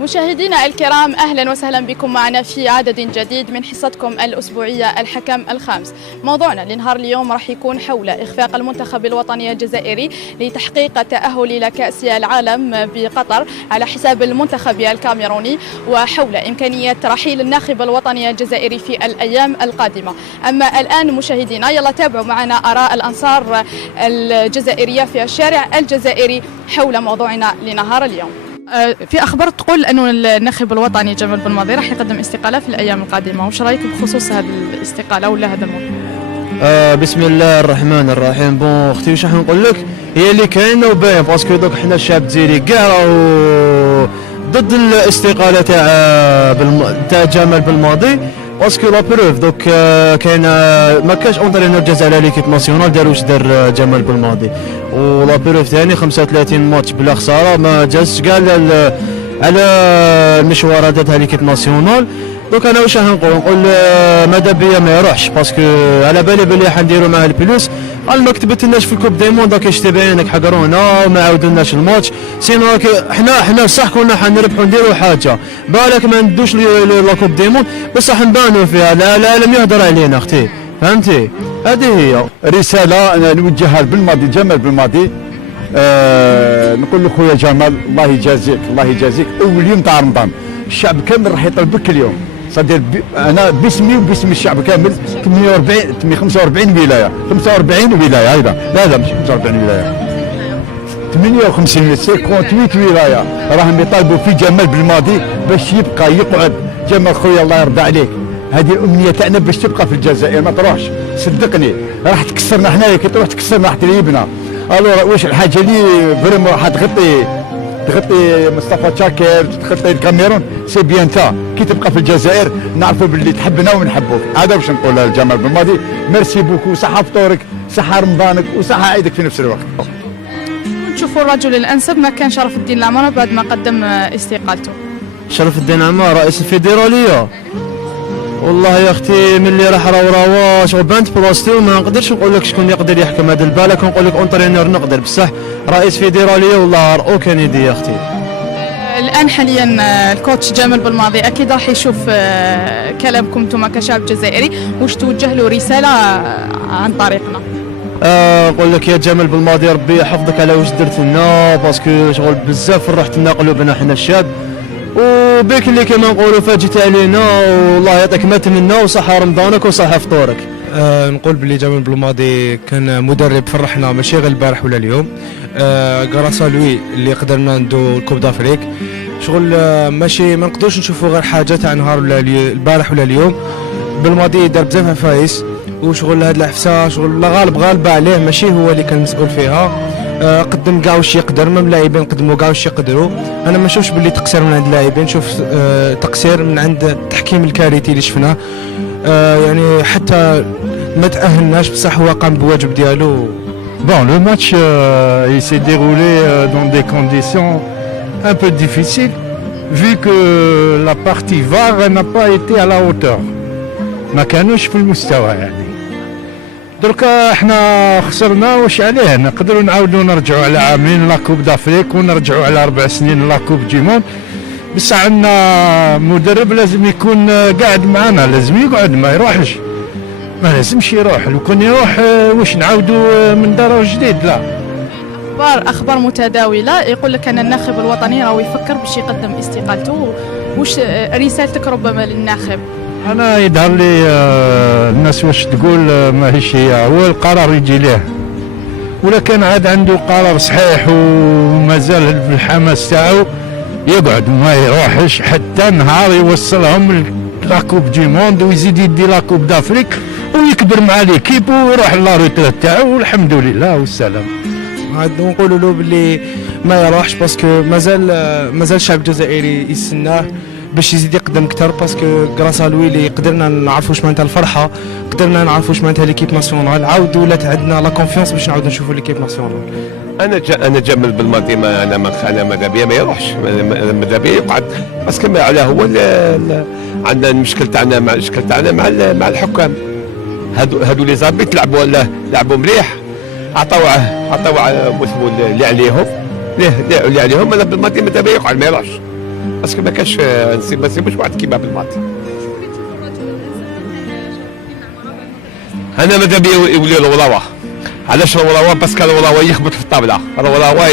مشاهدينا الكرام، أهلا وسهلا بكم معنا في عدد جديد من حصتكم الأسبوعية الحكم الخامس. موضوعنا لنهار اليوم راح يكون حول إخفاق المنتخب الوطني الجزائري لتحقيق التأهل إلى كأس العالم بقطر على حساب المنتخب الكاميروني، وحول إمكانية رحيل الناخب الوطني الجزائري في الأيام القادمة. أما الآن مشاهدينا يلا تابعوا معنا آراء الأنصار الجزائرية في الشارع الجزائري حول موضوعنا لنهار اليوم. في أخبار تقول أنه الناخب الوطني جمال بلماضي راح يقدم استقالة في الأيام القادمة، وش رأيك بخصوص هذه الاستقالة ولا هذا الموضوع؟ بسم الله الرحمن الرحيم. بون اختي واش راح نقول لك، هي اللي كاينه وباين باسكو دوك حنا الشعب الجزائري كاع راهو ضد الاستقالة تاع جمال بلماضي، باسكو لا بروف دوك كاين ما كاش اونترينور جاز على ليكيب ناسيونال دار واش دار جمال بلماضي، ولا بروف ثاني 35 ماتش بلا خساره ما جازش كاع على المشوار هذا تاع ليكيب ناسيونال. دوك انا واش راح نقول ماذا بيا ما يروحش، باسكو على بالي بلي حنديروا معاه البلوس. قال ما كتبتلناش في الكوب دي موند كاش تبعينك حقرونا وما عاودلناش الماتش، سينو حنا صح كنا حنربحوا نديروا حاجه بالك ما ندوش لا كوب دي موند، بصح نبانوا فيها العالم يهضر علينا اختي، فهمتي؟ هذه هي رساله انا نوجهها بالماضي جمال بالماضي. نقول له خويا جمال الله يجازيك الله يجازيك، اول يوم تاع رمضان الشعب كامل راح يطلبك اليوم، صدير انا باسمي وباسم الشعب كامل 45 ولايه 45 ولايه هيدا لا مش 45 ولايه 58 58 ولايه راهم يطالبوا في جمال بالماضي باش يبقى يقعد. جمال خويا الله يرضى عليك، هذه الامنيه تاعنا باش تبقى في الجزائر ما تروحش، صدقني راح تكسرنا حنايا كي تروح تكسرنا راح تريبنا. الو واش الحاجه اللي فريمون راح تغطي مصطفى شاكر تغطي الكاميرون سي بيان تا كي تبقى في الجزائر نعرفوا باللي تحبنا ونحبوك. هذا واش نقول لجمال بلماضي، ميرسي بوكو، صحه فطورك صحه رمضانك وصحه عيدك في نفس الوقت. نشوفوا الرجل الانسب ما كان شرف الدين العمارة بعد ما قدم استقالته. شرف الدين عمارة رئيس الفيدراليه، والله يا اختي ملي راح راواش وبانت بلاصتو ما نقدرش نقول لك شكون يقدر يحكم هذا البالك، نقول لك اونترينور نقدر، بصح رئيس فيدراليه والله اوكان يدي يا اختي. الان حاليا الكوتش جمال بلماضي اكيد راح يشوف كلامكم انتم كشعب جزائري، واش توجه له رساله عن طريقنا؟ نقول لك يا جمال بلماضي ربي يحفظك على واش درت لنا، باسكو شغل بزاف فرحت لنا قلوبنا حنا الشعب، وبيك اللي كما نقولوا فاجت علينا، والله يعطيك ما تمنى وصحة رمضانك وصحة فطورك. نقول بلي جمال بلماضي كان مدرب فرحنا ماشي غير البارح ولا اليوم، غراسا لوي اللي قدرنا ندو الكوب دافريك، شغل ماشي ما نقدروش نشوفوا غير حاجه تاع نهار ولا البارح ولا اليوم. بلماضي دار بزاف عفايس، وشغل هاد العفسه شغل لا غالبه عليه ماشي هو اللي كان مسؤول فيها. قدم كاع واش يقدر، مام اللاعبين قدموا كاع واش يقدروا. انا ما نشوفش باللي تقصير من عند اللاعبين، نشوف تقصير من عند التحكيم الكارثي اللي شفناه. يعني حتى ما تاهلناش بصح هو قام بواجب ديالو. Bon, le match il s'est déroulé dans des conditions un peu difficiles, vu que la partie VAR n'a pas été à la hauteur. ما كانوش في المستوى يعني. دركا احنا خسرنا واش عليه، نقدروا نعاودوا نرجعوا على عامين لا كوب دافريك ونرجعوا على 4 سنين لا كوب جيمون، بس عندنا مدرب لازم يكون قاعد معنا، لازم يقعد ما يروحش، ما لازمش يروح، لو كان يروح واش نعاودوا من دار جديد. لا اخبار متداوله يقول لك ان الناخب الوطني راهو يفكر باش يقدم استقالته، واش رسالتك ربما للناخب؟ انا يظهر لي الناس واش تقول ماهيش هي، هو القرار يجي ليه، ولا كان عاد عنده قرار صحيح ومازال في الحماس تاعو يقعد وما يروحش حتى نهار يوصلهم لاكوب دي موند ويزيد يدي لاكوب دافريك ويكبر مع ليكيب ويروح لا روتريت تاعو والحمد لله والسلام. عاد نقولوا له باللي ما يروحش، باسكو مازال الشعب الجزائري يستناه باش يزيد يقدم اكثر، باسكو غراسا لوي اللي قدرنا نعرفوا واش معناتها الفرحه، قدرنا نعرفوا واش معناتها ليكيب ناسيونال، عاود ولات عندنا لا كونفيونس باش نعاودوا نشوفوا ليكيب ناسيونال. انا جمال بالماضي انا ماذا بيا ما يروحش، ماذا بيا يقعد، باسكو ما علاه هو عندنا المشكل تاعنا مع الحكام. هادو لي زابيت لعبوا مليح، عطاو اللي عليهم، اللي عليهم. انا بالماضي ماذا بيا يقعد ما يروحش. باسكو ما كانش ما نسيبوش واحد كيما بالماضي. انا ماذا بيا يولي الولاوه. علاش الولاوه؟ باسكو الولاوه يخبط في الطابله، الولاوه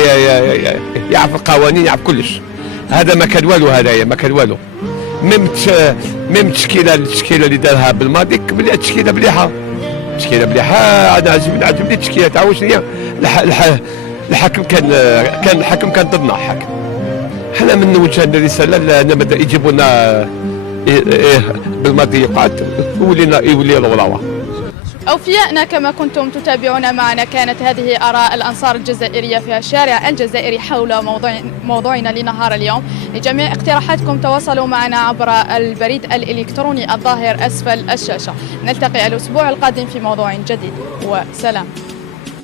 يعرف القوانين، يعرف كلش. هذا ما كان والو، هذايا ما كان والو. ميم التشكيله اللي دارها بالماضي بلي التشكيله مليحه، تشكيله مليحه. انا عجبني التشكيله تاع شنو الحاكم كان ضدنا الحاكم. حنا من وجهنا رساله ان بدا يجيبوا لنا بالماضي يقعد يولي الولاوه. أوفياءنا كما كنتم تتابعون معنا، كانت هذه آراء الأنصار الجزائرية في الشارع الجزائري حول موضوعنا لنهار اليوم. لجميع اقتراحاتكم تواصلوا معنا عبر البريد الإلكتروني الظاهر أسفل الشاشة. نلتقي الأسبوع القادم في موضوع جديد، وسلام.